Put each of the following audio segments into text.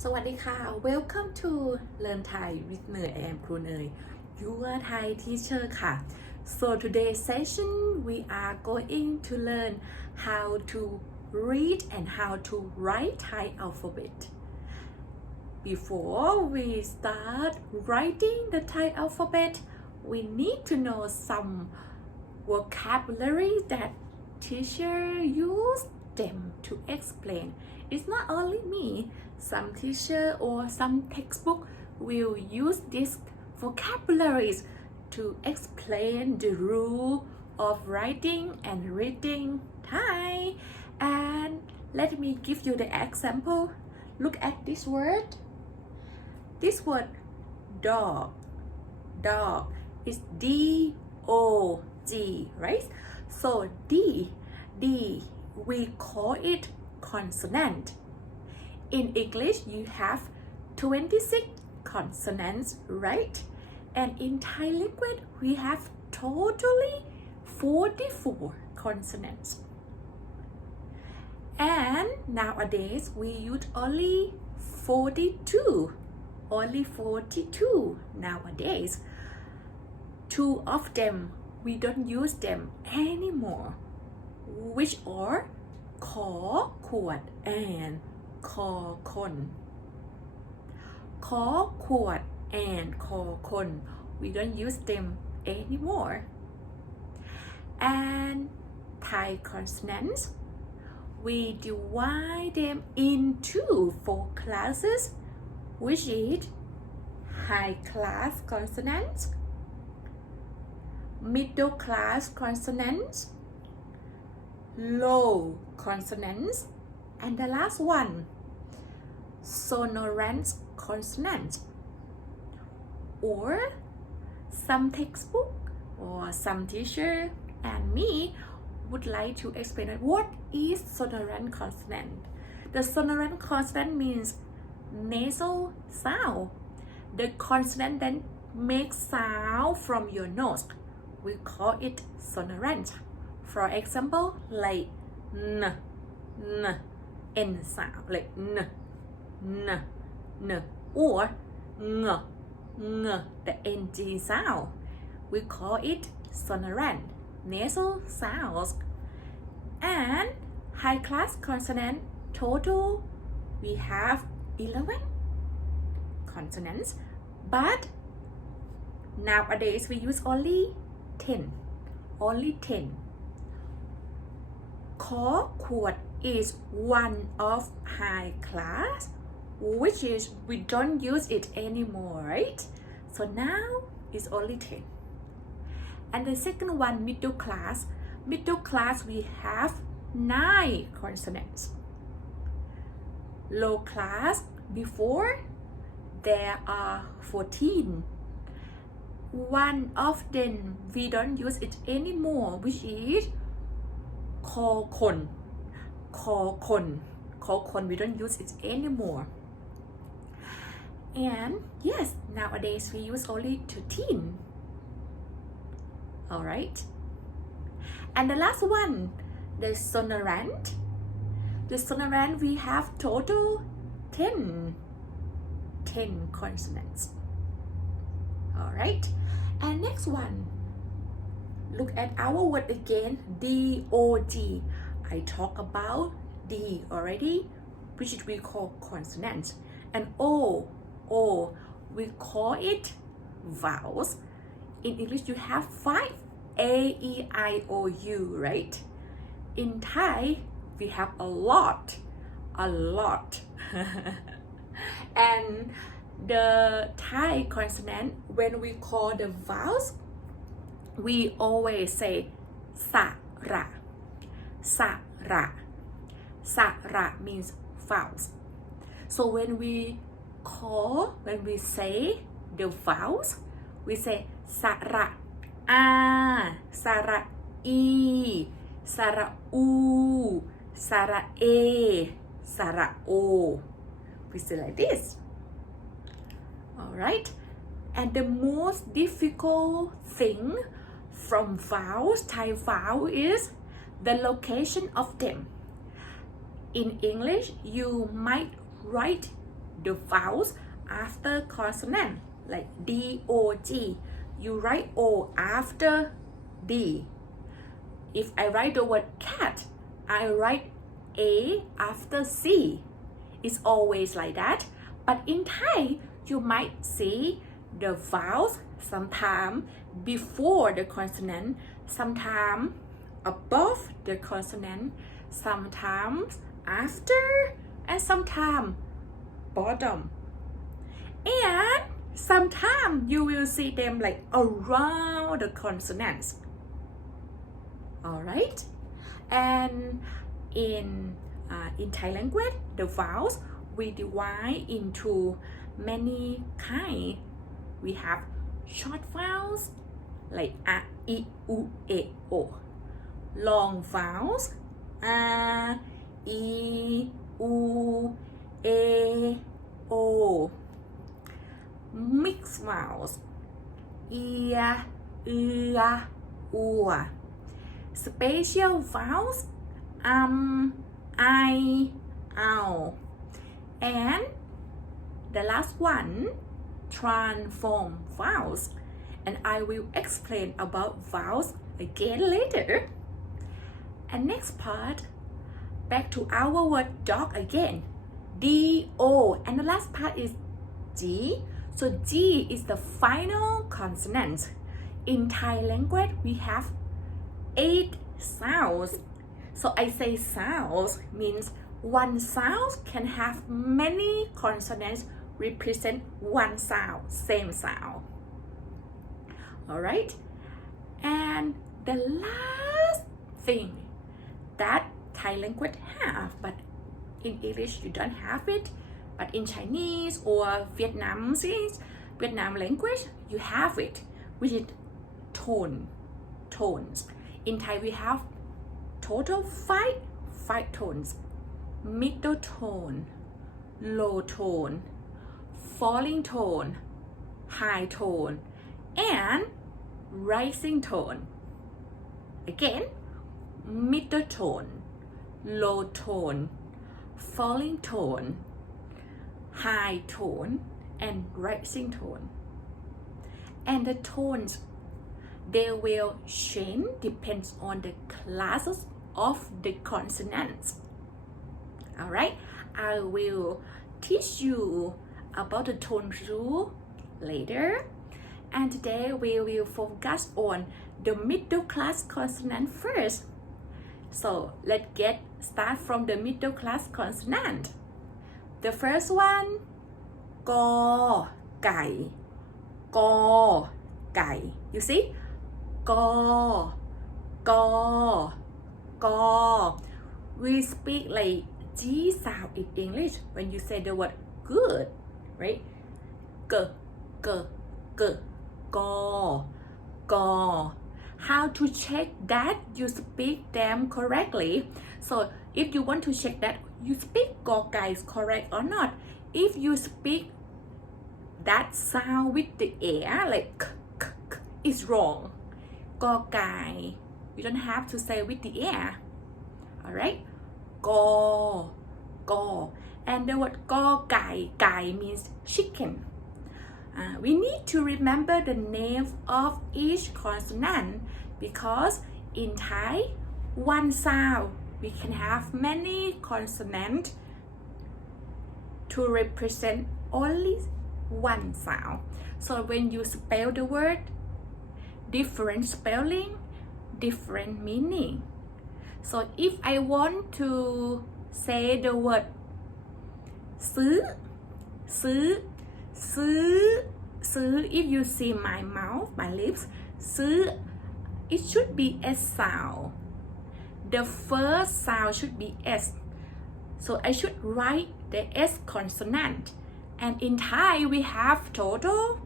สวัสดีค่ะ Welcome to Learn Thai with เนย I am ครูเนย Your Thai teacher ค่ะ So today's session we are going to learn how to read and how to write Thai alphabet. Before we start writing the Thai alphabet, we need to know some vocabulary that teacher use them to explain. It's not only me, some teacher or some textbook will use these vocabularies to explain the rule of writing and reading Thai. And let me give you the example. Look at this word. This word dog. Dog is D-O-G, right? So D, we call it consonant. In English, you have 26 consonants, right? And in Thai language, we have totally 44 consonants. And nowadays, we use only 42. Only 42 nowadays. Two of them, we don't use them anymore, which are ขอขวด and คอคน ขอขวด and คอคน we don't use them anymore. And Thai consonants, we divide them into 4 classes, which is high class consonants, middle class consonants, low consonants, and the last one, sonorant consonants. Or some textbook or some teacher and me would like to explain what is sonorant consonant. The sonorant consonant means nasal sound. The consonant that makes sound from your nose. We call it sonorant. For example, like n, n sound, like n, or ng, the ng sound. We call it sonorant, nasal sounds. And high class consonant, total, we have 11 consonants, but nowadays we use only 10. Only 10. ขอขวด is one of high class, which is we don't use it anymore, right? So now it's only 10. And the second one, middle class. Middle class we have 9 consonants. Low class, before there are 14. One of them we don't use it anymore, which is คอคน คอคน we don't use it anymore. And yes, nowadays we use only 13. Alright. And the last one, the sonorant. The sonorant we have total 10 consonants. Alright. And next one, look at our word again, D-O-G. I talk about D already, which we call consonant. And O, we call it vowels. In English, you have 5 A-E-I-O-U, right? In Thai, we have a lot. And the Thai consonant, when we call the vowels, we always say สระ means vowels. So when we say the vowels, we say สระอา สระอี สระอู สระเอ สระโอ. We say like this. Alright. And the most difficult thing from vowels, Thai vowel, is the location of them. In English, you might write the vowels after consonant, like D, O, G. You write O after D. If I write the word cat, I write A after C. It's always like that. But in Thai, you might see the vowels sometimes before the consonant, sometimes above the consonant, sometimes after, and sometimes bottom. And sometimes you will see them like around the consonants. Alright? And in Thai language, the vowels we divide into many kinds. We have short vowels like a, I, U, E, O. Long vowels a, I, U, E, O. Mixed vowels ia, ia, ua. Special vowels I, ow. And the last one, transform vowels. And I will explain about vowels again later. And next part, back to our word dog again. D, O. And the last part is G. So G is the final consonant. In Thai language, we have 8 sounds. So I say sounds means one sound can have many consonants represent one sound, same sound. Alright? And the last thing that Thai language have, but in English you don't have it, but in Chinese or Vietnamese language you have it, which is tones. In Thai we have total five tones: middle tone, low tone, falling tone, high tone, and rising tone. Again, middle tone, low tone, falling tone, high tone, and rising tone. And the tones, they will change depends on the classes of the consonants. Alright, I will teach you about the tone rule later. And today we will focus on the middle class consonant first. So let's get start from the middle class consonant. The first one, go, gai, go, gai. You see, go, go, go. We speak like G sound in English when you say the word good, right? G, g, g, go, go. How to check that you speak them correctly? So if you want to check that you speak go guys correct or not, if you speak that sound with the air like k, k, k, is wrong. Go guy, you don't have to say with the air. Alright, go, go. And the word go gai, gai means chicken. We need to remember the name of each consonant because in Thai, one sound we can have many consonants to represent only one sound. So when you spell the word, different spelling, different meaning. So if I want to say the word ซื้อ ซื้อ ซื้อ if you see my mouth, my lips, ซื้อ it should be S sound. The first sound should be S. So I should write the S consonant. And in Thai we have total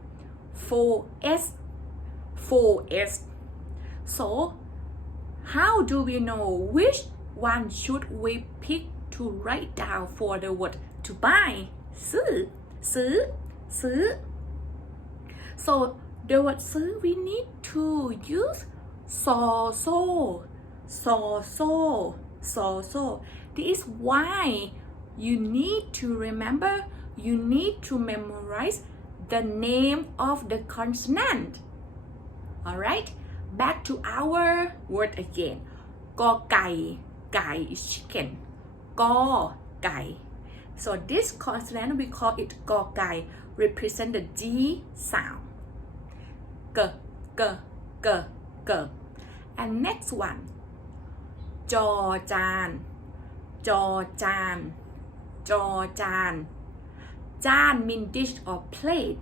4 S. 4 S. So how do we know which one should we pick to write down for the word to buy? ซื้อ ซื้อ ซื้อ. So the word ซื้อ we need to use so. This is why you need to remember you need to memorize the name of the consonant. Alright, back to our word again. กอไก่ ไก่ is chicken. กอไก่ so this consonant we call it กอไก่ represent the G sound. กกกก and next one จอจานจอจานจอจานจาน mean dish or plate.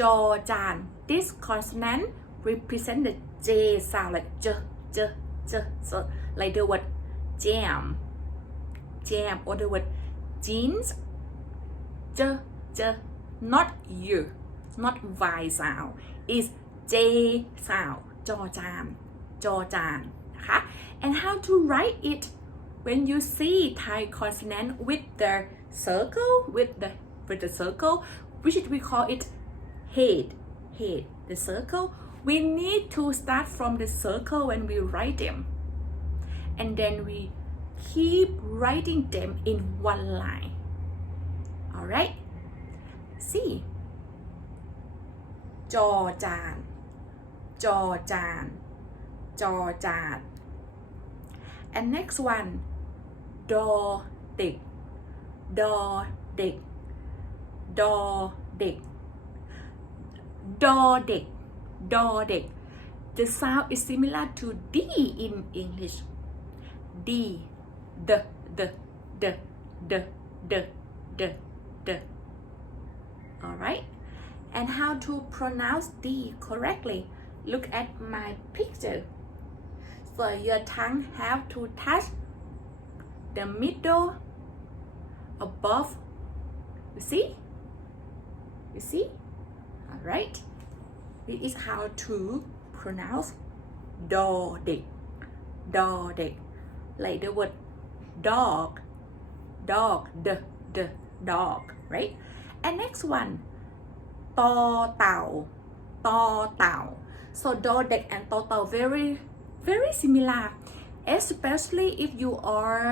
จอจาน this consonant represent the J sound like j j j j like the word jam jam or the word jeans. j j not u not y sound is J sound จอจานจอจานนะคะ and how to write it when you see Thai consonant with the circle with the circle which we call it head the circle. We need to start from the circle when we write them and then we keep writing them in one line. Alright, see จอจานจอจานจอจาน and next one ดอเด็กดอเด็กดอเด็กดอเด็กดอเด็ก the sound is similar to D in English. D the alright, and how to pronounce D correctly. Look at my picture. So your tongue have to touch the middle above. You see? Alright, this is how to pronounce ดอเด็กดอเด็ก like the word dog the dog, right? And next one ตอเต่าตอเต่า so ดอเด็ก and ตอเต่า very similar, especially if you are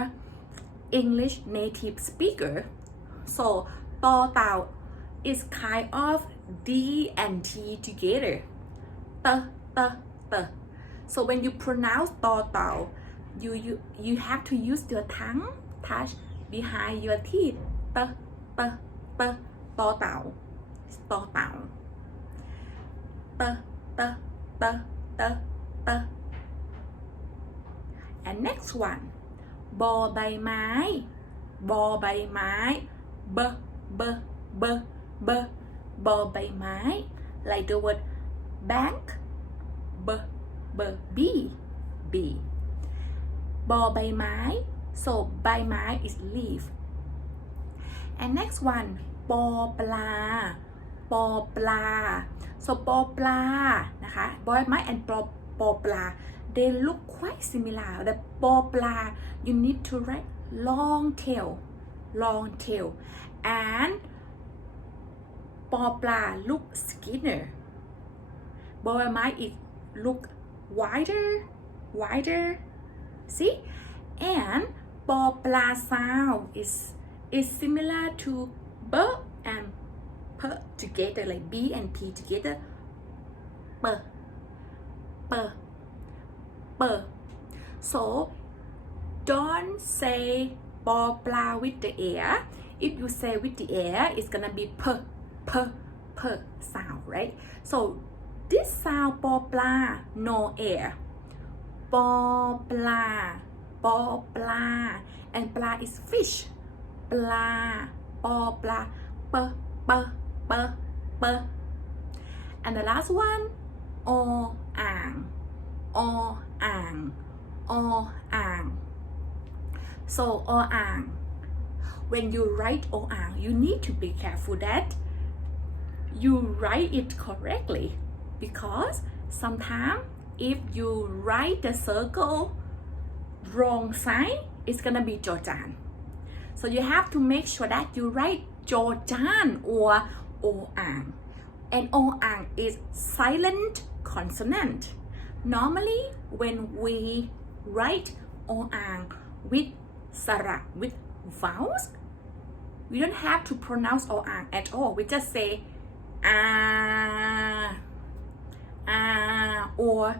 English native speaker. So ตอเต่า is kind of D and T together. So when you pronounce ตอเต่า you have to use your tongue touch behind your teeth. ตอเต่าตอเต่า and next one บอใบไม้บอใบไม้บอใบไม้ like the word bank bบอใบไม้ so ใบไม้ is leaf. and next one ปอปลาปอปลา so ปอปลานะคะบอใบไม้ and ปอปลา they look quite similar. The ปอปลา you need to write long tail and ปอปลา look skinner. บอใบไม้ it look wider. See, and ปอปลา sound is similar to b and p together, like b and p together. p. So don't say ปอปลา with the air. If you say with the air, it's gonna be p sound, right? So this sound ปอปลา no air. ปอปลา and ปลา is fish. ปลา ปอปลา p. And the last one ออ่าง so ออ่าง when you write ออ่าง you need to be careful that you write it correctly, because sometimes if you write the circle wrong side, it's gonna be จอจาน. So you have to make sure that you write จอจาน or ออ่าง. And ออ่าง is silent consonant. Normally when we write ออ่าง with สระ with vowels, we don't have to pronounce or at all. We just say or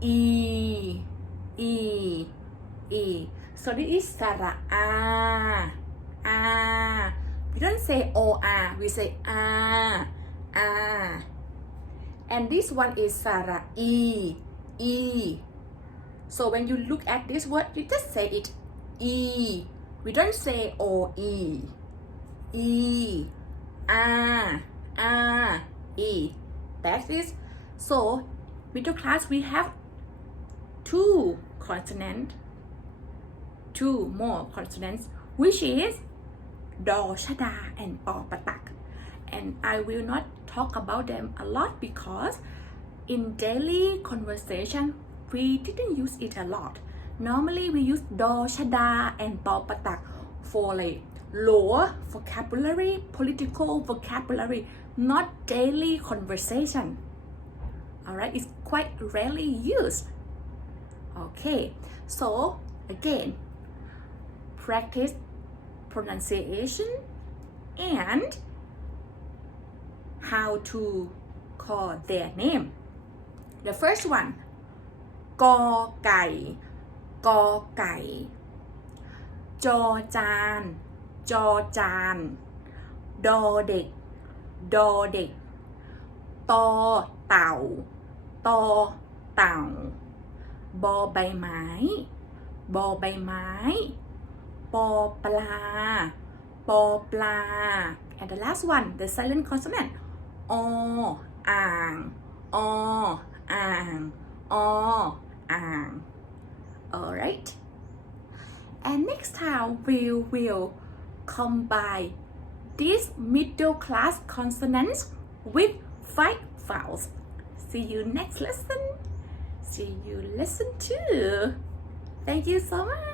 e. So this is sara we don't say or we say and this one is sara e. So when you look at this word, you just say it e. We don't say o e. That is. So middle class, we have two more consonants, which is do shada and po patak. And I will not talk about them a lot because in daily conversation we didn't use it a lot. Normally we use do shada and po patak for like lower vocabulary, political vocabulary, not daily conversation. Alright, it's quite rarely used. Okay, so again, practice pronunciation and how to call their name. The first one, กอไก่กอไก่จอจานจอจานดอเด็กดอเด็กตอเต่าตอเต่าบอใบไม้บอใบไม้ปอปลาปอปลา and the last one, the silent consonant, ออ่างออ่างออ่าง alright, and next time we will combine these middle class consonants with 5 vowels. See you next lesson. See you lesson 2. Thank you so much.